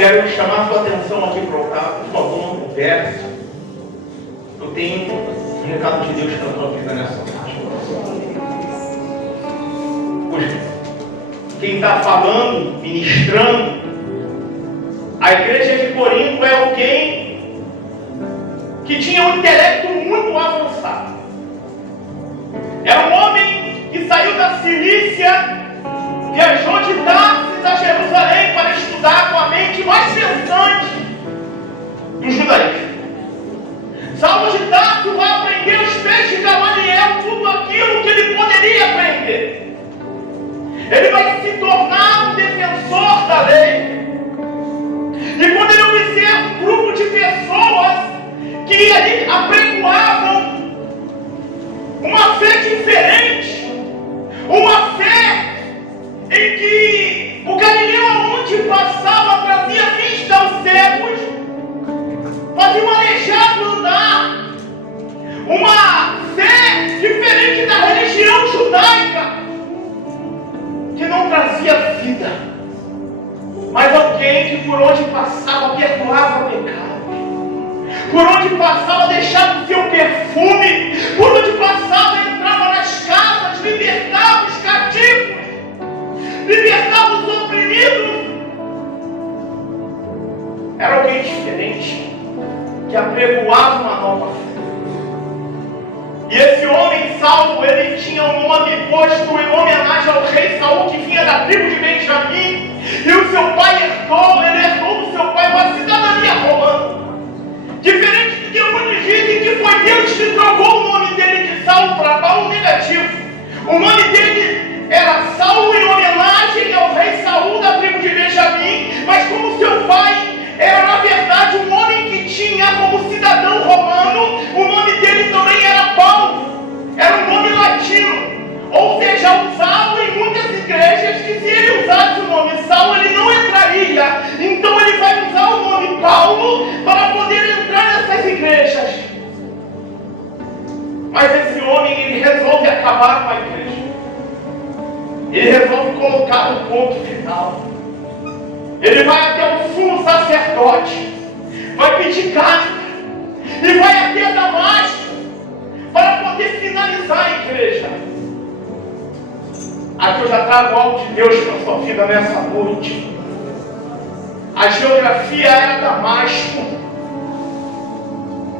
quero chamar a sua atenção aqui para o altar. Por favor, não converse. Eu tenho um recado de Deus para a tua vida nessa noite. Quem está falando, ministrando, a igreja de Corinto é alguém que tinha um intelecto muito avançado. Era um homem que saiu da Cilícia, viajou de Tarsis a Jerusalém para estudar com a mente mais pensante do judaísmo. Saulo de Tarso vai aprender os peixes de Gamaliel, tudo aquilo que ele poderia aprender. Ele vai se tornar um defensor da lei. E quando ele observa um grupo de pessoas que ali apregoavam uma fé diferente, uma fé em que o Galileu onde passava trazia vista aos cegos, fazia um aleijado andar, uma fé diferente da religião judaica, que não trazia vida, mas alguém que por onde passava perdoava pecados, por onde passava deixava o seu perfume, por onde passava entrava nas casas, libertava os cativos, libertava os oprimidos. Era alguém diferente, que apregoava uma nova fé. E esse homem, Saulo, ele tinha um nome posto em homenagem ao rei Saul, que vinha da tribo de Benjamim, e o seu pai ele herdou do seu pai uma cidadania romana. Diferente do que muitos dizem que foi Deus que trocou o nome dele de Saulo para Paulo negativo. O nome dele era Saulo em homenagem ao rei Saul da tribo de Benjamim, mas como seu pai era na verdade um homem que tinha como cidadão romano, o nome dele também era Paulo, era um nome latino, ou seja, usado em muitas igrejas que se ele usasse o nome Saulo ele não entraria, então ele vai usar o nome Paulo para poder entrar nessas igrejas. Mas esse homem ele resolve acabar com a igreja, ele resolve colocar um ponto final. Ele vai até o sumo sacerdote, vai pedir carta e vai até Damasco para poder finalizar a igreja. Aqui eu já trago algo de Deus para a sua vida nessa noite. A geografia era Damasco,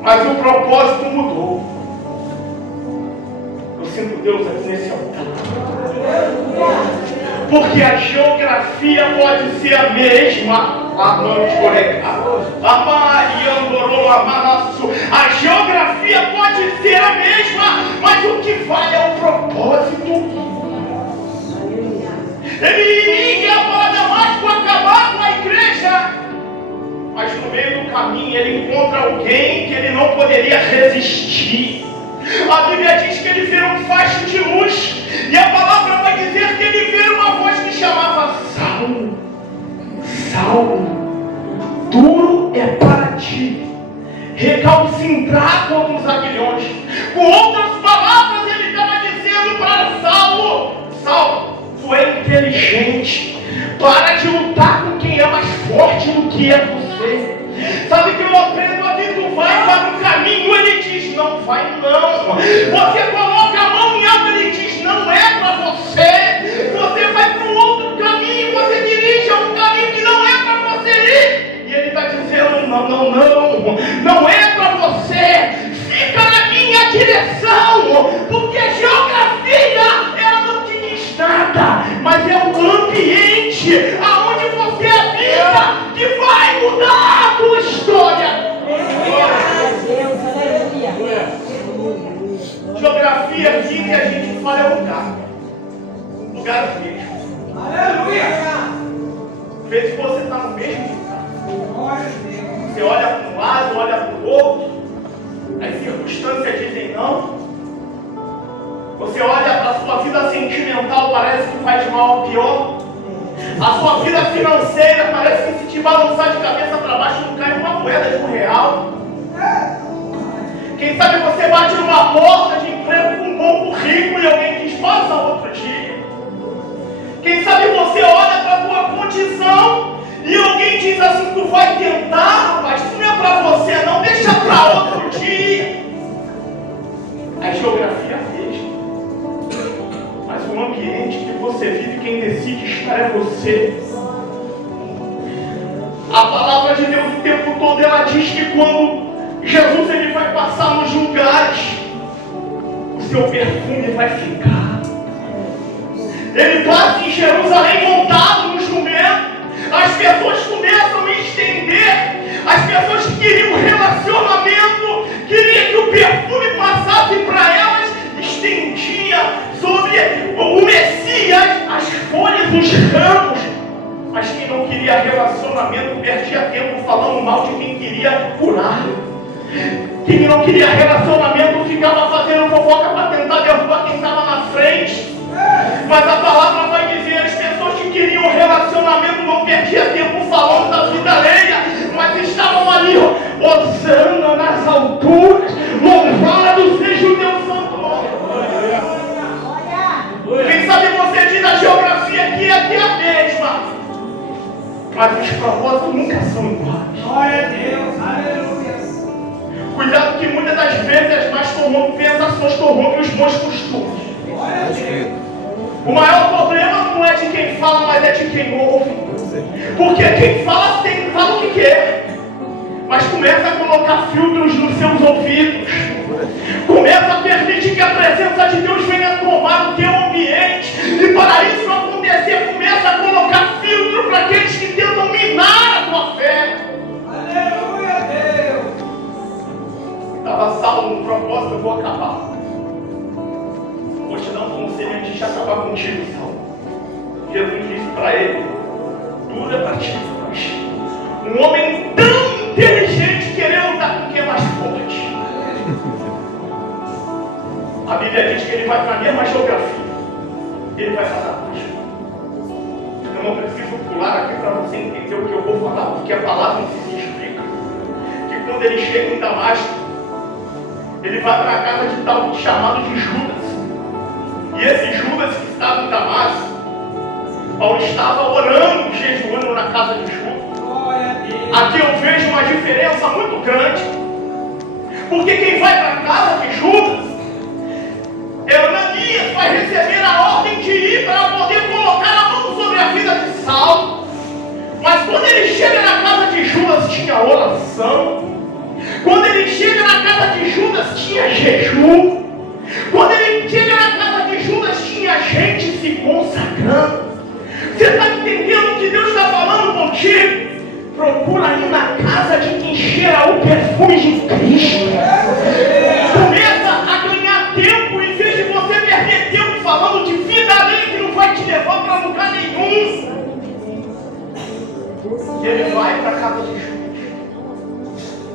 mas o propósito mudou. Eu sinto Deus aqui nesse altar. Porque a geografia pode ser a mesma. A geografia pode ser a mesma, mas o que vale é o propósito. Ele ia para Damasco acabar com a igreja, mas no meio do caminho ele encontra alguém que ele não poderia resistir. A Bíblia diz que ele vê um facho de luz, e a palavra vai dizer que ele vê uma voz que chamava: Saulo, Saulo, duro é para ti recalcitrar contra os aguilhões. Com outras palavras, ele estava dizendo para Saulo: Saulo, tu é inteligente, para de lutar com quem é mais forte do que é você. Sabe que eu aprendo aqui, tu vai para o caminho, ele diz: não vai não. Você coloca a mão em algo, ele diz: não é para você. Você vai para um outro caminho, você dirige a um caminho que não é para você ir. E ele está dizendo: não é para você. Fica na minha direção, porque a geografia ela não te diz nada, mas é o ambiente aonde você habita que vai mudar a tua história. Geografia aqui que a gente fala é lugar mesmo. Aleluia! Às vezes você está no mesmo lugar. Você olha para um lado, olha para o outro, as circunstâncias dizem não. Você olha para a sua vida sentimental, parece que faz mal ao pior. A sua vida financeira parece que se te balançar de cabeça para baixo não cai uma moeda de R$1. Quem sabe você bate numa porta de emprego com um bom currículo e alguém diz: passa outro dia. Quem sabe você olha para a tua condição e alguém te diz assim, tu vai tentar, rapaz, isso não é para você não, deixa para outro dia. A geografia veja. Mas o ambiente que você vive, quem decide estar é você. A palavra de Deus o tempo todo, ela diz que quando Jesus ele vai passar nos lugares, o seu perfume vai ficar. Ele passa em Jerusalém montado no jumento, as pessoas começam a estender, as pessoas que queriam um relacionamento, queriam que o perfume passasse para elas, estendia sobre o Messias as folhas dos ramos. Mas quem não queria relacionamento perdia tempo falando mal de quem queria curar. Quem não queria relacionamento ficava fazendo fofoca para tentar derrubar quem estava na frente. Mas a palavra vai dizer, as pessoas que queriam relacionamento não perdiam tempo falando da vida alheia, mas estavam ali, Hosana nas alturas, louvado seja o teu santo nome. Quem sabe você diz a geografia aqui é a mesma, mas os propósitos nunca são iguais. Glória a Deus, aleluia. Cuidado que muitas das vezes as más pensações corrompem os bons costumes. Glória a Deus. O maior problema não é de quem fala, mas é de quem ouve. Porque quem fala fala o que quer, mas começa a colocar filtros nos seus ouvidos. Começa a permitir que a presença de Deus venha tomar o teu ambiente. E para isso acontecer, começa a colocar filtro para aqueles que tentam minar a tua fé. Aleluia a Deus. Estava salvo no propósito, eu vou acabar. Vou te dar um conselho antes de acabar contigo, Saulo. Jesus disse para ele, dura para ti, um homem tão inteligente querer lutar com quem é mais forte. A Bíblia diz que ele vai para a mesma geografia. Ele vai para baixo. Eu não preciso pular aqui para você entender o que eu vou falar, porque a palavra se explica. Que quando ele chega em Damasco, ele vai para a casa de tal chamado de Judas. E esse Judas que estava em Damasco, Paulo estava orando, jejuando na casa de Judas. Aqui eu vejo uma diferença muito grande. Porque quem vai para a casa de Judas, Ananias vai receber a ordem de ir para poder colocar a mão sobre a vida de Saulo. Mas quando ele chega na casa de Judas, tinha oração. Quando ele chega na casa de Judas, tinha jejum. Quando ele chega na casa de Judas, tinha gente se consagrando. Você está entendendo o que Deus está falando contigo? Procura ir na casa de quem cheira o perfume de Cristo. Começa a ganhar tempo em vez de você perder tempo falando de vida além que não vai te levar para lugar nenhum. E ele vai para a casa de Judas.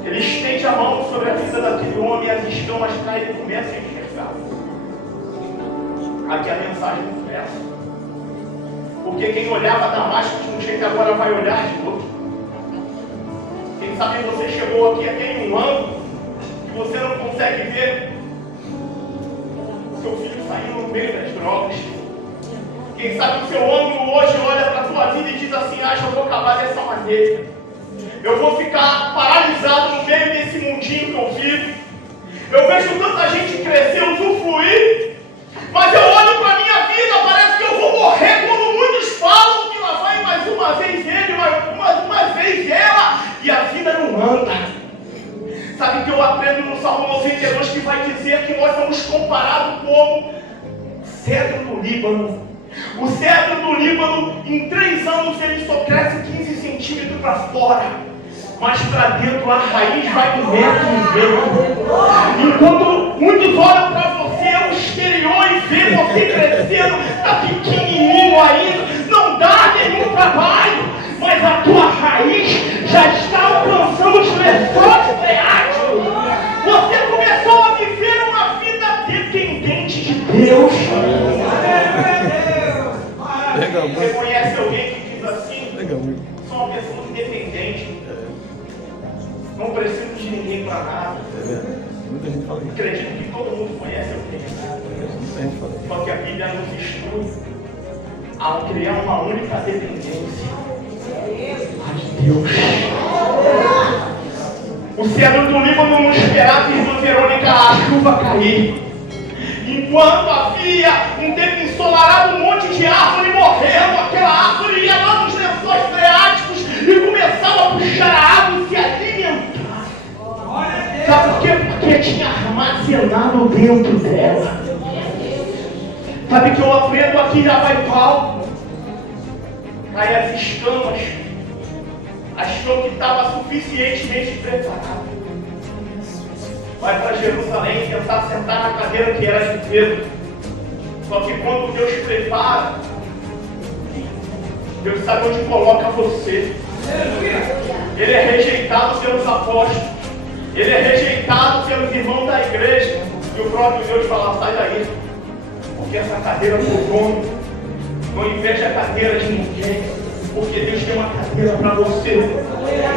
Ele estende a mão sobre a vida daquele homem e as escamas caem e ele começa a enxergar. Aqui a mensagem do verso. Porque quem olhava Damasco de um jeito agora vai olhar de outro. Quem sabe você chegou aqui tem um ângulo que você não consegue ver seu filho saindo no meio das drogas. Quem sabe o seu ângulo hoje olha para a tua vida e diz assim, acho que eu vou acabar dessa maneira. Eu vou ficar paralisado no meio desse mundinho que eu vivo. Eu vejo tanta gente crescer, usufruir, mas eu olho para a minha vida, parece que eu vou morrer quando muitos falam que lá vai mais uma vez ele, mais uma vez ela, e a vida não anda. Sabe o que eu aprendo no Salmo 92 que vai dizer que nós somos comparados como cedro do Líbano. O cedro do Líbano, em 3 anos, ele só cresce 15 centímetros para fora. Mas para dentro a raiz vai 1,5 metro. Enquanto muitos olham para você, o exterior, e vê você crescendo, está pequenininho ainda, não dá nenhum trabalho. Mas a tua raiz já está alcançando os lençóis freáticos. Você começou a viver uma vida dependente de Deus. Você conhece alguém que diz assim? Sou uma pessoa independente. Não preciso de ninguém para nada. Muita gente fala isso. Acredito que todo mundo conhece alguém. Muita gente fala isso. Só que a Bíblia nos instrui a criar uma única dependência. A de Deus. O cedro do Líbano não esperava, irmã Verônica, a chuva cair. Enquanto havia um tempo ensolarado, um monte de árvore morrendo, aquela árvore ia lá nos lençóis freáticos e começava a puxar a água e se alimentar. Sabe por quê? Porque tinha armazenado dentro dela. Sabe que eu aprendo aqui já vai pau. Aí as escamas achou que estava suficientemente preparado. Vai para Jerusalém tentar sentar na cadeira que era de Pedro. Só que quando Deus prepara, Deus sabe onde coloca você. Ele é rejeitado pelos apóstolos. Ele é rejeitado pelos irmãos da igreja. E o próprio Deus fala, sai daí. Porque essa cadeira do dono não inveja a cadeira de ninguém. Porque Deus tem uma cadeira para você.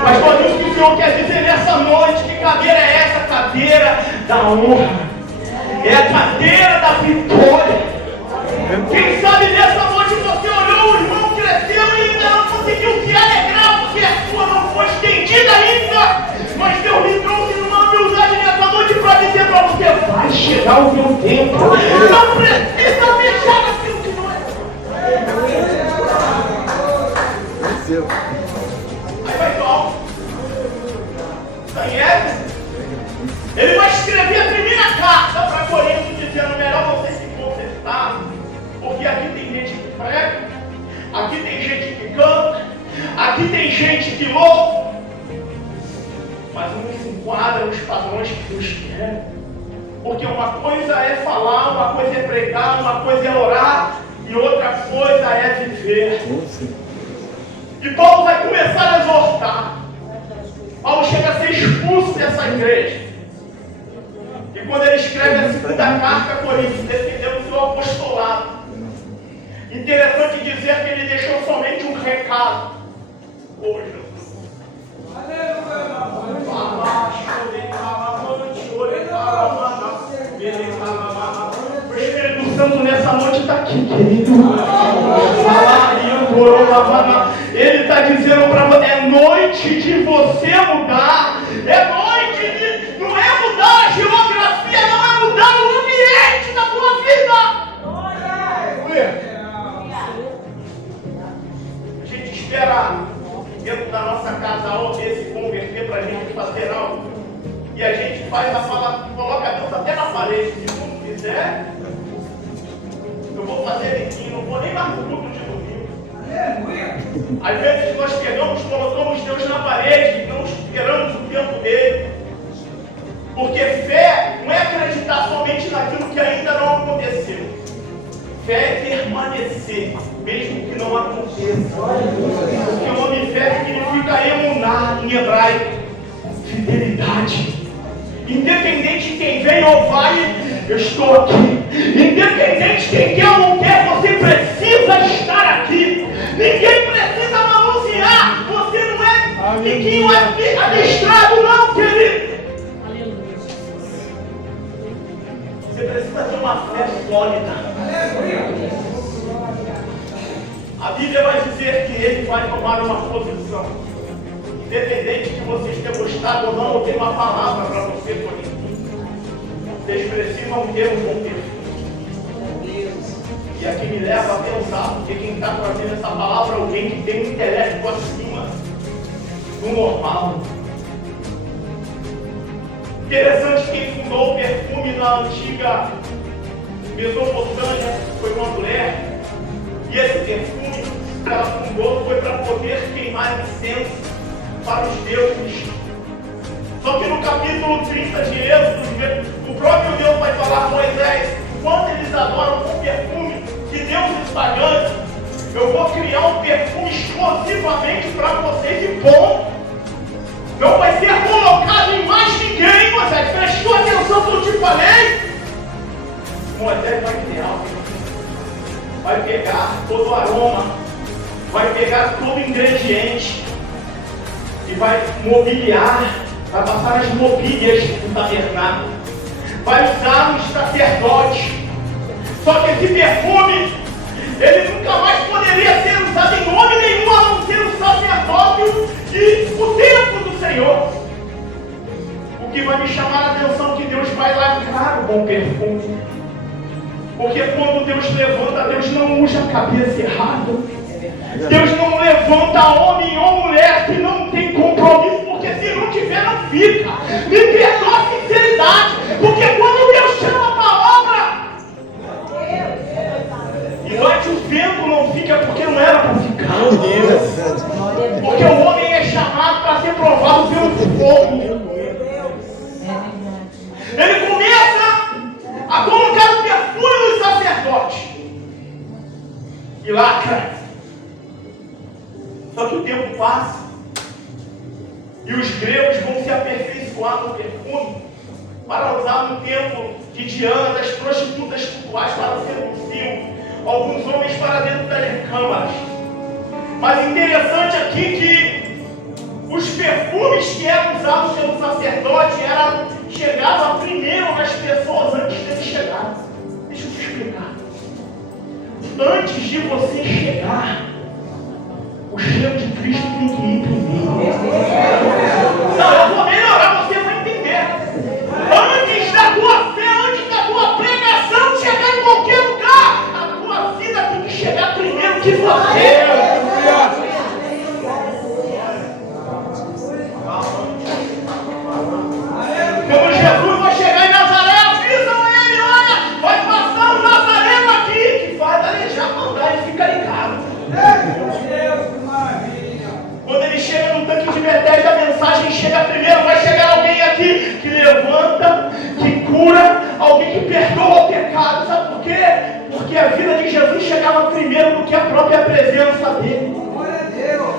Mas quando o que o Senhor quer dizer nessa noite, que cadeira é essa? Cadeira da honra. É a cadeira da vitória. Quem sabe nessa noite você olhou, o irmão cresceu e ainda não conseguiu se alegrar, porque a sua não foi estendida ainda. Mas Deus me trouxe numa humildade nessa noite para dizer para você, vai chegar o meu tempo. Não precisa fechar aquilo que não é. Aí vai igual. Ele vai escrever a primeira carta para Corinto dizendo, melhor você se confessar, porque aqui tem gente que prega, aqui tem gente que canta, aqui tem gente que louva, mas não se enquadra nos padrões que Deus quer. Porque uma coisa é falar, uma coisa é pregar, uma coisa é orar, e outra coisa é viver. E Paulo vai começar a exortar. Paulo chega a ser expulso dessa igreja. E quando ele escreve a segunda carta a Coríntios, defendendo o seu apostolado, interessante dizer que ele deixou somente um recado. Oh, Jesus. O Espírito Santo nessa noite está aqui, querido. Ele está dizendo para você, é noite de você mudar. É noite de, não é mudar a geografia, não é mudar o ambiente da tua vida. A gente espera dentro da nossa casa A ou B se converter para a gente fazer algo. E a gente faz a fala, coloca Deus até na parede. Se não quiser, eu vou fazer aqui, não vou nem mais no culto de domingo. Às vezes nós pegamos, colocamos Deus na parede e não esperamos o tempo dele. Porque fé não é acreditar somente naquilo que ainda não aconteceu. Fé é permanecer, mesmo que não aconteça. Porque o nome fé significa emunar em hebraico, fidelidade. Independente de quem vem ou vai, eu estou aqui. Independente de quem quer ou não quer, você precisa estar aqui. Ninguém precisa manusear. Você não é fiquinho adestrado, não, querido. Você precisa ter uma fé sólida. A Bíblia vai dizer que ele vai tomar uma posição. Independente de vocês terem gostado ou não, eu tenho uma palavra para você, Corinto. Vocês precisam ter um bom perfil. E aqui me leva a pensar, porque quem está trazendo essa palavra é alguém que tem um intelecto acima do normal. Interessante, quem fundou o perfume na antiga Mesopotâmia foi uma mulher. E esse perfume que ela fundou foi para poder queimar incenso para os deuses. Só que no capítulo 30 de Êxodo, o próprio Deus vai falar a Moisés, enquanto eles adoram o perfume de deuses pagãos, eu vou criar um perfume exclusivamente para vocês e bom. Não vai ser colocado em mais ninguém, Moisés. Prestou atenção que eu te falei? Moisés vai ter algo. Vai pegar todo o aroma, vai pegar todo o ingrediente e vai mobiliar, vai passar as mobílias do tabernáculo, vai usar um sacerdote. Só que esse perfume, ele nunca mais poderia ser usado em nome nenhum, a não ser o sacerdócio e com perfume. Porque quando Deus levanta, Deus não usa a cabeça errada. Deus não levanta homem ou mulher que não tem compromisso, porque se não tiver, não fica. Me perdoa a sinceridade, porque quando Deus chama para a obra e bate o vento, não fica porque não era para ficar. Porque o homem é chamado para ser provado pelo fogo. Ele começa a colocar o perfume no sacerdote e lacra. Só que o tempo passa e os gregos vão se aperfeiçoar no perfume para usar no templo de Diana, das prostitutas cultuais, para seduzir alguns homens para dentro das recâmaras. Mas interessante aqui que os perfumes que eram usados pelo sacerdote chegavam primeiro nas pessoas antes deles chegarem. Deixa eu te explicar. Antes de você chegar, o cheiro de Cristo tem que ir primeiro. Não, eu vou melhorar, você vai entender. Antes da tua fé, antes da tua pregação chegar em qualquer lugar, a tua vida tem que chegar primeiro que você. Quando Jesus vai chegar em Nazaré, avisam ele, olha, vai passar um nazareno aqui, que faz alejar, mandar ele ficar ligado. Quando ele chega no tanque de Betesda, a mensagem chega primeiro. Vai chegar alguém aqui que levanta, que cura, alguém que perdoa o pecado. Sabe por quê? Porque a vida de Jesus chegava primeiro do que a própria presença dele.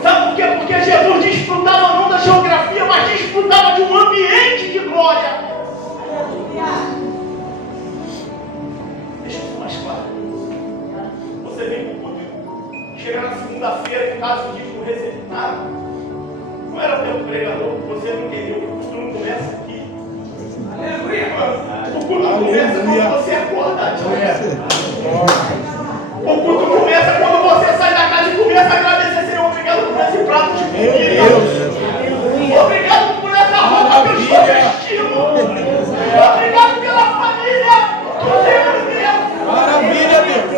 Sabe por quê? Porque Jesus desfrutava não da geografia, mas desfrutava de um ambiente de glória. Deixa eu ser mais claro. Você vem para o culto, chega na segunda-feira, em caso de um receptário, não era teu pregador, você não entendeu, o culto não começa aqui. O culto começa quando você acorda. O culto começa quando você sai da casa e começa a agradecer, Senhor, obrigado por esse prato de comida. Obrigado por essa roupa que eu estou vestindo. Obrigado pela família que o Senhor me deu. Maravilha, Deus.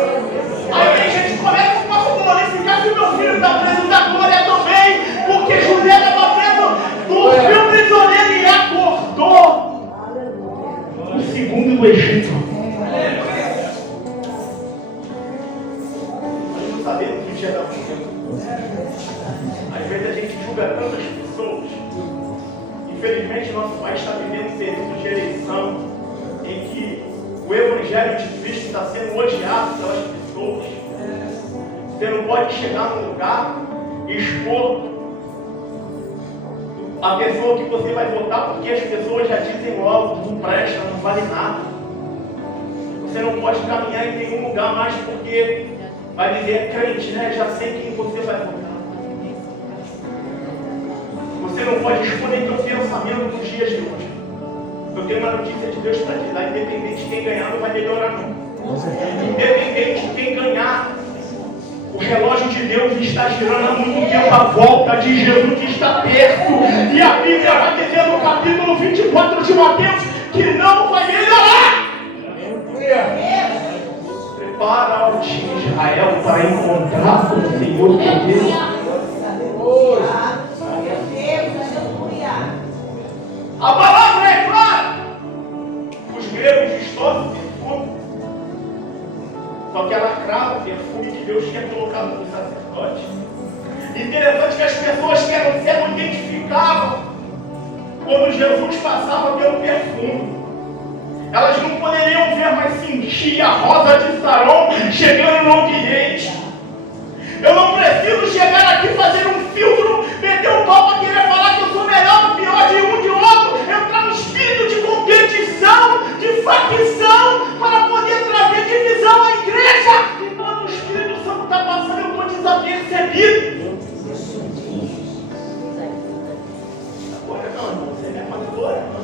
Aí a gente começa com o glorificar que o meu filho está preso da glória também, porque José estava preso, dormiu prisioneiro e acordou no segundo do Egito. Nós não sabemos o dia da manhã. Às vezes a gente julga tantas pessoas. Infelizmente, nosso país está vivendo um período de eleição em que o Evangelho de Cristo está sendo odiado pelas pessoas. Você não pode chegar num lugar e expor a pessoa que você vai votar, porque as pessoas já dizem logo, não presta, não vale nada. Você não pode caminhar em nenhum lugar mais porque vai dizer, crente, né? Já sei quem você vai votar. Você não pode esconder teu pensamento nos dias de hoje. Eu tenho uma notícia de Deus para te dar, independente de quem ganhar, não vai melhorar não. Independente de quem ganhar, o relógio de Deus está girando há muito tempo, a volta de Jesus está perto. E a Bíblia vai dizer no capítulo 24 de Mateus que não vai melhorar. Prepara o time de Israel para encontrar com o Senhor teu Deus. A palavra é clara. Os gregos distorcem o perfume. Só que ela crava o perfume que Deus tinha colocado no sacerdote. Interessante que as pessoas que eram cegos identificavam quando Jesus passava pelo perfume. Elas não poderiam ver, mas sentia a rosa de Saron chegando no ambiente. Eu não preciso chegar aqui fazer um filtro, meter o pau para querer falar que eu sou melhor ou pior de um de outro, entrar no espírito de competição, de facção, para poder trazer divisão à igreja. Enquanto o Espírito Santo está passando, eu estou desapercebido. Agora não, irmão, você não é pastora, não.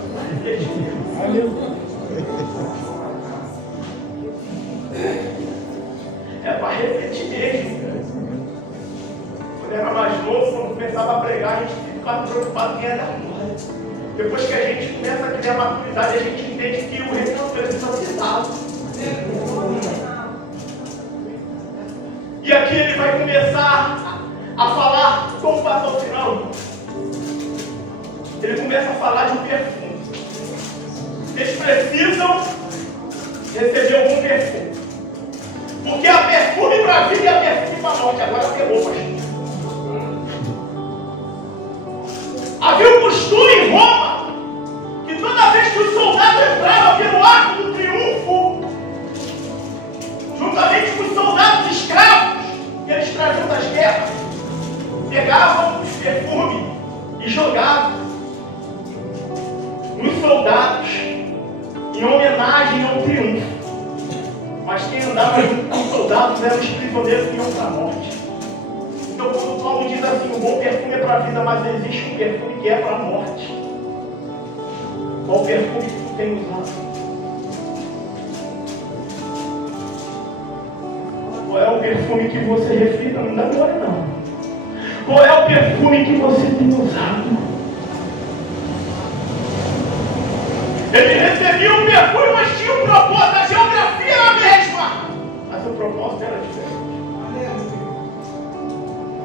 É para refletir mesmo. Quando era mais novo, quando começava a pregar, a gente ficava preocupado quem era da glória. Depois que a gente começa a criar maturidade, a gente entende que o reino não precisa ser dado. E aqui ele vai começar a falar, como passou o final. Ele começa a falar de um perfume. Eles precisam receber algum perfume. Porque há perfume para a vida e há perfume para a morte. Agora pegou, pastor. Havia um costume em Roma que toda vez que o soldado entrava pelo arco do triunfo, juntamente com os soldados escravos que eles traziam das guerras, pegavam os perfumes e jogavam nos soldados em homenagem ao triunfo. Mas quem andava junto com os soldados eram os prisioneiros que iam para a morte. Então, quando Paulo diz assim, o bom perfume é para a vida, mas existe um perfume que é para a morte. Qual perfume que tu tem usado? Qual é o perfume que você reflita? Não dá glória, não. Qual é o perfume que você tem usado? Ele recebia um perfume, mas tinha um propósito. A geografia era a mesma, mas o propósito era diferente.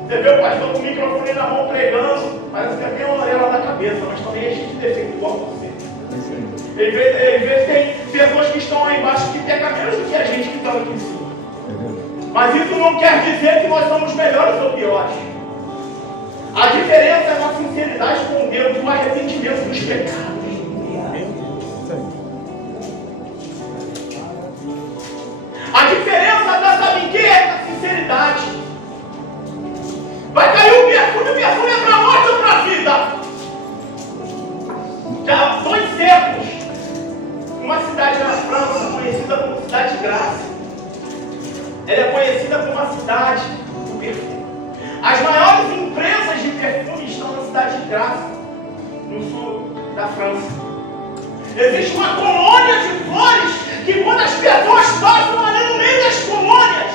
Você vê o pastor com o microfone na mão pregando, parece que tem uma orelha na cabeça, mas também é cheio de defeito igual você. Ele vê tem pessoas que estão lá embaixo que pecam menos do que a gente que está aqui em cima. Mas isso não quer dizer que nós somos melhores ou piores. A diferença é na sinceridade com Deus e o arrependimento dos pecados. A diferença da, sabe, que é a sinceridade. Vai cair o perfume é para a morte ou para a vida? Já há 2 séculos, uma cidade na França, conhecida como Cidade de Graça, ela é conhecida como a cidade do perfume. As maiores empresas de perfume estão na Cidade de Graça, no sul da França. Existe uma colônia de flores que quando as pessoas passam ali no meio das colônias,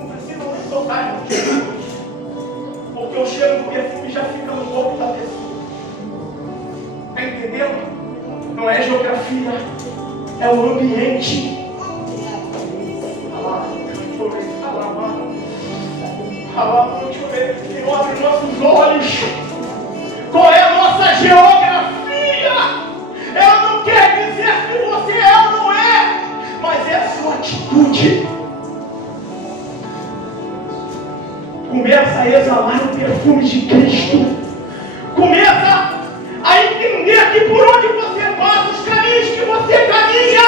não precisam nem tocar no cheiro, porque o cheiro do perfume já fica no corpo da pessoa. Está entendendo? Não é geografia, é o ambiente. Deixa eu ver, Senhor, abre nossos olhos. Qual é a nossa geografia? Ela não quer dizer que você é ou não é, mas é a sua atitude. Começa a exalar o perfume de Cristo. Começa a entender que por onde você passa, os caminhos que você caminha,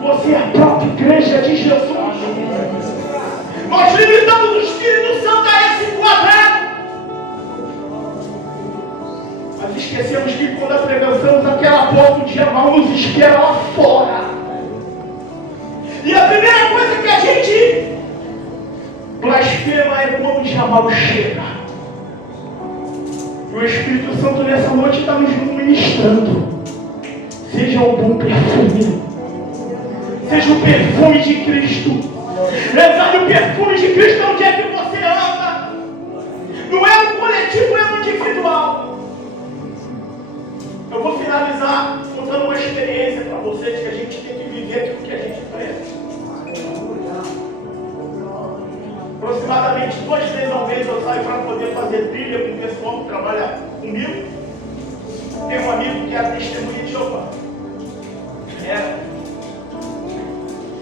você é a própria igreja de Jesus. Nós limitamos o Espírito Santo a esse quadrado. Mas esquecemos que quando atravessamos aquela porta, o dia mal nos espera lá fora. E a primeira coisa que a gente blasfema é quando o dia mal chega. E o Espírito Santo nessa noite está nos ministrando. Seja o bom perfume. Seja o perfume de Cristo. Exale o perfume de Cristo onde é que você anda. Não é no coletivo, é no individual. Eu vou finalizar contando uma experiência para vocês que a gente tem que viver aquilo que a gente prega. Aproximadamente 2 vezes ao mês eu saio para poder fazer trilha com o pessoal que trabalha comigo. Tem um amigo que é a testemunha de Jeová.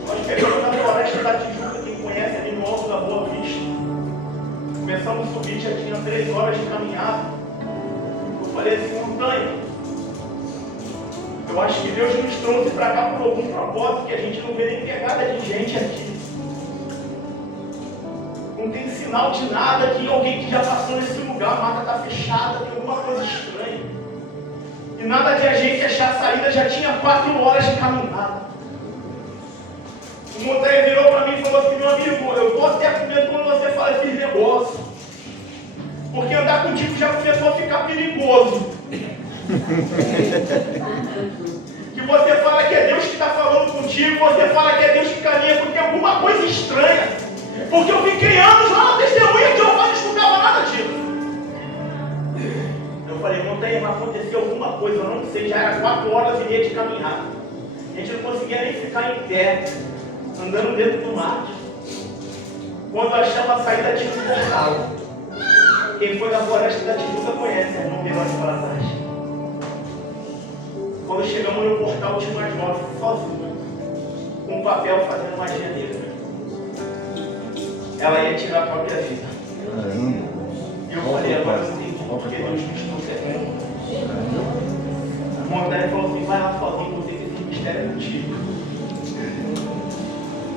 Nós pegamos na floresta da Tijuca, quem conhece ali no alto da Boa Vista. Começamos a subir, já tinha 3 horas de caminhada. Eu falei assim, montanha, eu acho que Deus nos trouxe para cá por algum propósito que a gente não vê nem pegada de gente aqui. Não tem sinal de nada aqui, alguém que já passou nesse lugar, a mata está fechada, tem alguma coisa estranha. E nada de a gente achar a saída, já tinha 4 horas de caminhada. O montanha virou para mim e falou assim, meu amigo, eu estou até com medo quando você fala esses negócios. Porque andar contigo já começou a ficar perigoso. Que você fala que é Deus que está falando contigo, você fala que é Deus que caminha, porque tem alguma coisa estranha. Porque eu fiquei anos lá na testemunha de Jeová, não escutava nada disso. Eu falei, montanha, vai acontecer alguma coisa, eu não sei, já era 4 horas e meia de caminhada. A gente não conseguia nem ficar em pé, andando dentro do mato. Quando achamos a saída, tinha um portal. Quem foi da floresta da Tijuca conhece, não veio onde para trás. Quando chegamos no portal, tinha uma jovem sozinha, com um papel fazendo magia negra. Ela ia tirar a própria vida. E eu falei, agora eu entendi porque Deus me trouxe. A montanha falou assim, vai lá sozinho, você que esse mistério é contigo.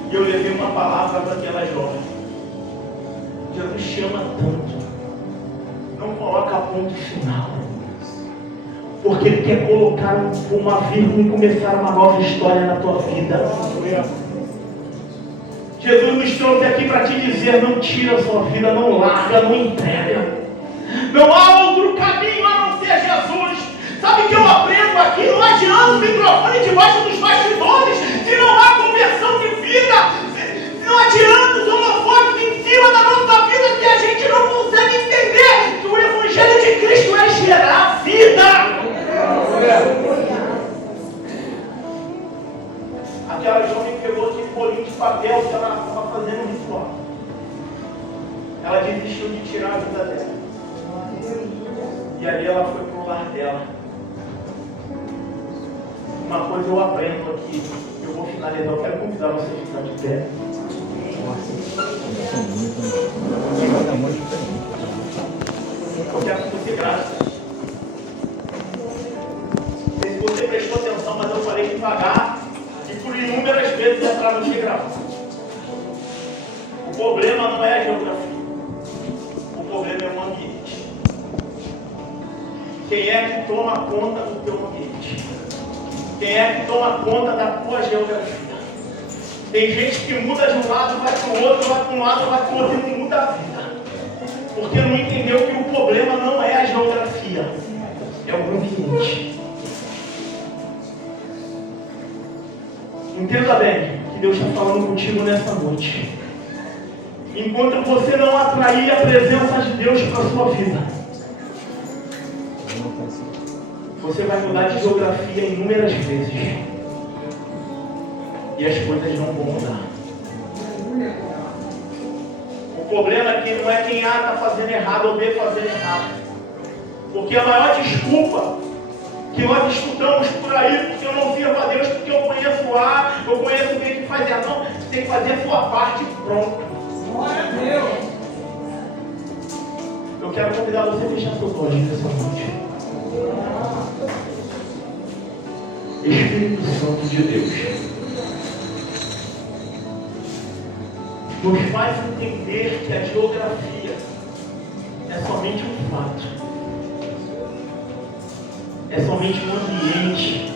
E eu levei uma palavra para aquela jovem. Jesus te ama tanto. Não coloca ponto final. Porque Ele quer colocar uma vírgula e começar uma nova história na tua vida. Jesus nos trouxe aqui para te dizer, não tira a sua vida, não larga, não entrega. Não há outro caminho a não ser Jesus. Sabe o que eu aprendo aqui? Não adianta o microfone debaixo dos bastidores se não há conversão de vida. Não adianta os holofotes em cima da nossa vida se a gente não consegue entender que o Evangelho de Cristo é gerar vida. Aquela jovem pegou aquele bolinho de papel que ela estava fazendo um ritual. Ela desistiu de tirar a vida dela. E ali ela foi para o lar dela. Uma coisa eu aprendo aqui, eu vou finalizar, eu quero convidar você a ficar de pé. Eu quero que você graça. Não sei se você prestou atenção, mas eu falei devagar e por inúmeras vezes é para você gravar. O problema não é a geografia. O problema é o ambiente. Quem é que toma conta do teu ambiente? Quem é que toma conta da tua geografia? Tem gente que muda de um lado, vai para o outro, vai para um lado, vai para o outro e não muda a vida. Porque não entendeu que o problema não é a geografia, é o ambiente. Entenda bem que Deus está falando contigo nessa noite. Enquanto você não atrair a presença de Deus para a sua vida, você vai mudar de geografia inúmeras vezes. E as coisas não vão mudar. O problema aqui não é quem A está fazendo errado ou B fazendo errado. Porque a maior desculpa que nós escutamos por aí, porque eu não sirvo a Deus, porque eu conheço A, eu conheço B que faz errado. Não, você tem que fazer a sua parte e pronto. Glória a Deus. Eu quero convidar você a fechar seus olhos nessa noite. Espírito Santo de Deus, nos faz entender que a geografia é somente um fato, é somente um ambiente